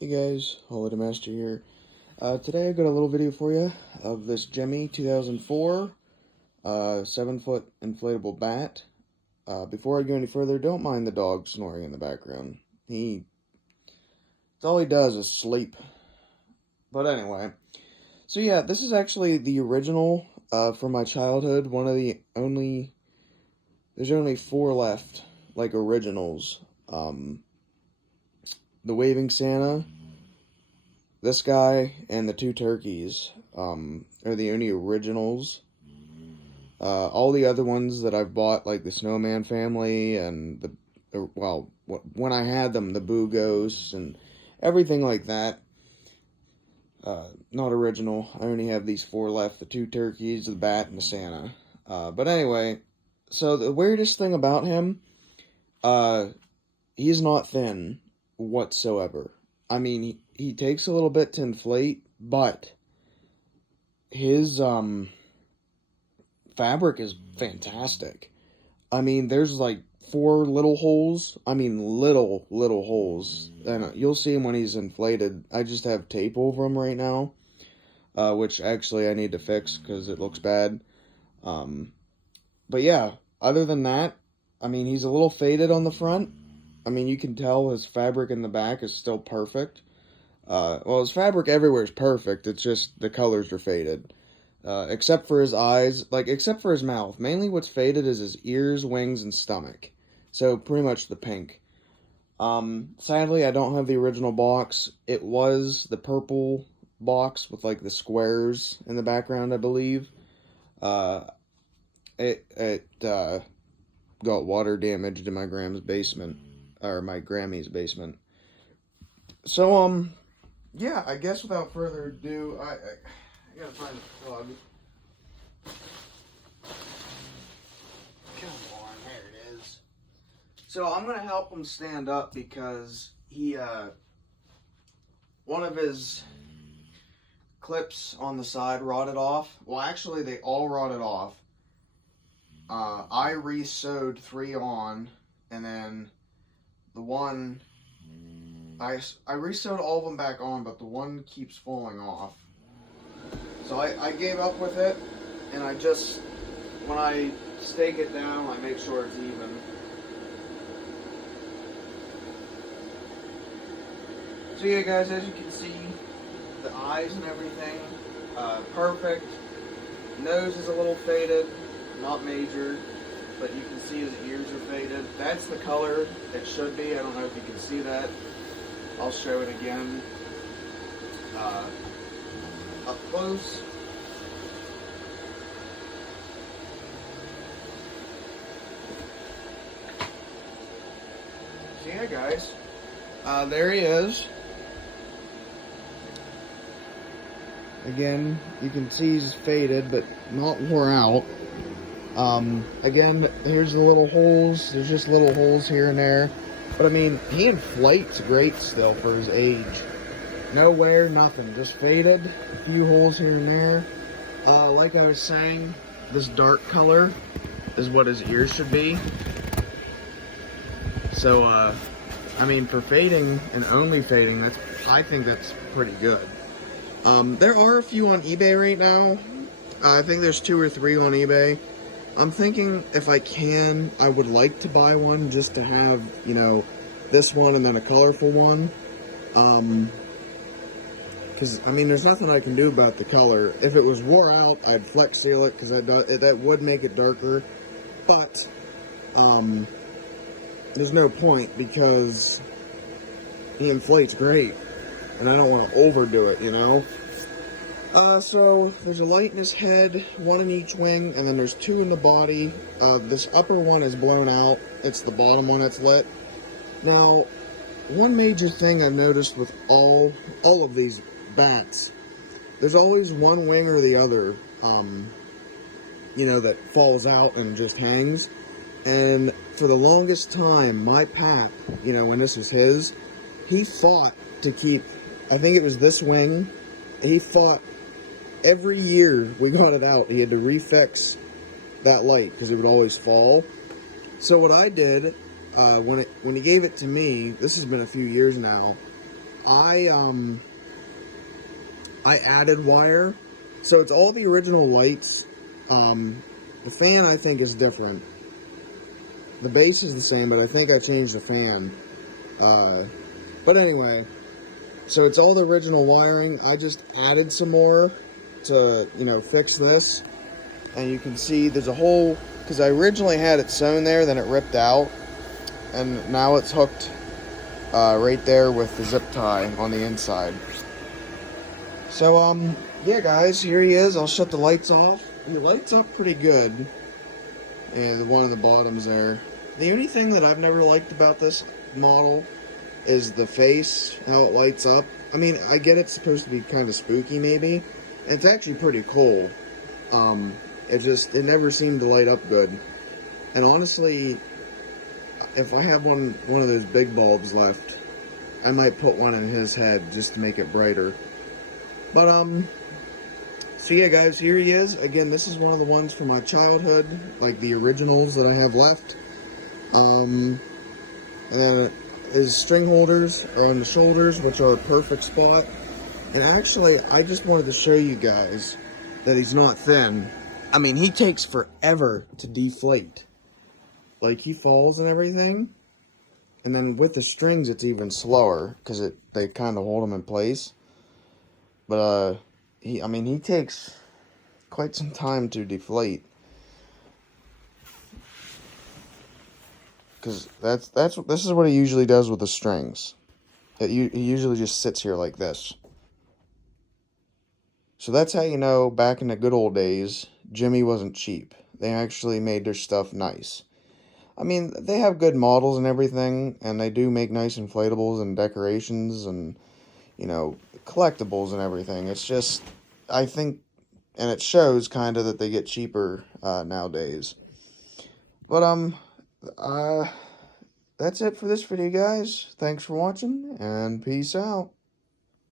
Hey guys, Holiday Master here. Today I got a little video for you of this Gemmy 2004 7-foot inflatable bat. Before I go any further, don't mind the dog snoring in the background. It's all he does is sleep. But anyway, so yeah, this is actually the original from my childhood. There's only 4 left, like originals. The Waving Santa, this guy, and the 2 turkeys are the only originals. All the other ones that I've bought, like the Snowman Family and when I had them, the Boo Ghosts and everything like that, not original. I only have these 4 left, the 2 turkeys, the bat, and the Santa. But anyway, so the weirdest thing about him, he's not thin whatsoever. I mean, he takes a little bit to inflate, but his fabric is fantastic. I mean, there's like 4 little holes. I mean, little holes. And you'll see him when he's inflated. I just have tape over him right now, which actually I need to fix because it looks bad. But yeah, other than that, I mean, he's a little faded on the front. I mean, you can tell his fabric in the back is still perfect. Well, his fabric everywhere is perfect. It's just the colors are faded. Except for his eyes, except for his mouth. Mainly what's faded is his ears, wings, and stomach. So, pretty much the pink. Sadly, I don't have the original box. It was the purple box with, like, the squares in the background, I believe. It got water damaged in my Grammy's basement. Or my Grammy's basement. So, yeah, I guess without further ado, I gotta find the plug. Come on, there it is. So I'm gonna help him stand up because one of his clips on the side rotted off. Well, actually, they all rotted off. I re-sewed 3 on, and then the one, I re-sewed all of them back on, but the one keeps falling off. So I gave up with it, and I just, when I stake it down, I make sure it's even. So yeah, guys, as you can see, the eyes and everything, perfect. Nose is a little faded, not major, but you can see his ears are faded. That's the color it should be. I don't know if you can see that. I'll show it again. Up close. So yeah, guys. There he is. Again, you can see he's faded, but not wore out. Again, here's the little holes. There's just little holes here and there. But I mean, he inflates great still for his age. No wear, nothing. Just faded. A few holes here and there. Like I was saying, this dark color is what his ears should be. So, I mean, for fading and only fading, I think that's pretty good. There are a few on eBay right now. I think there's 2 or 3 on eBay. I'm thinking if I can, I would like to buy one just to have, you know, this one and then a colorful one. Because, I mean, there's nothing I can do about the color. If it was wore out, I'd flex seal it because that would make it darker. But, there's no point because he inflates great. And I don't want to overdo it, you know? So there's a light in his head, 1 in each wing, and then there's 2 in the body. This upper one is blown out. It's the bottom one that's lit. Now, one major thing I've noticed with all of these bats, there's always one wing or the other, you know, that falls out and just hangs. And for the longest time, my pap, you know, when this was his, he fought to keep, I think it was this wing, he fought every year we got it out. He had to refix that light because it would always fall. So what I did, when he gave it to me, this has been a few years now, I I added wire, so it's all the original lights. The fan I think is different. The base is the same, but I think I changed the fan. But anyway, so it's all the original wiring. I just added some more to, you know, fix this. And you can see there's a hole, because I originally had it sewn there, then it ripped out. And now it's hooked right there with the zip tie on the inside. So, yeah, guys, here he is. I'll shut the lights off. He lights up pretty good. And the one on the bottom's there. The only thing that I've never liked about this model is the face, how it lights up. I mean, I get it's supposed to be kind of spooky, maybe. It's actually pretty cool. It never seemed to light up good. And honestly, if I have one of those big bulbs left, I might put one in his head just to make it brighter. But, so yeah, guys, here he is. Again, this is one of the ones from my childhood, like the originals that I have left. And his string holders are on the shoulders, which are a perfect spot. And actually, I just wanted to show you guys that he's not thin. I mean, he takes forever to deflate. Like, he falls and everything. And then with the strings, it's even slower, because they kind of hold him in place. But, he takes quite some time to deflate. Because this is what he usually does with the strings. He usually just sits here like this. So that's how you know, back in the good old days, Gemmy wasn't cheap. They actually made their stuff nice. I mean, they have good models and everything, and they do make nice inflatables and decorations and, you know, collectibles and everything. It's just, I think, and it shows kind of that they get cheaper nowadays. But, that's it for this video, guys. Thanks for watching, and peace out.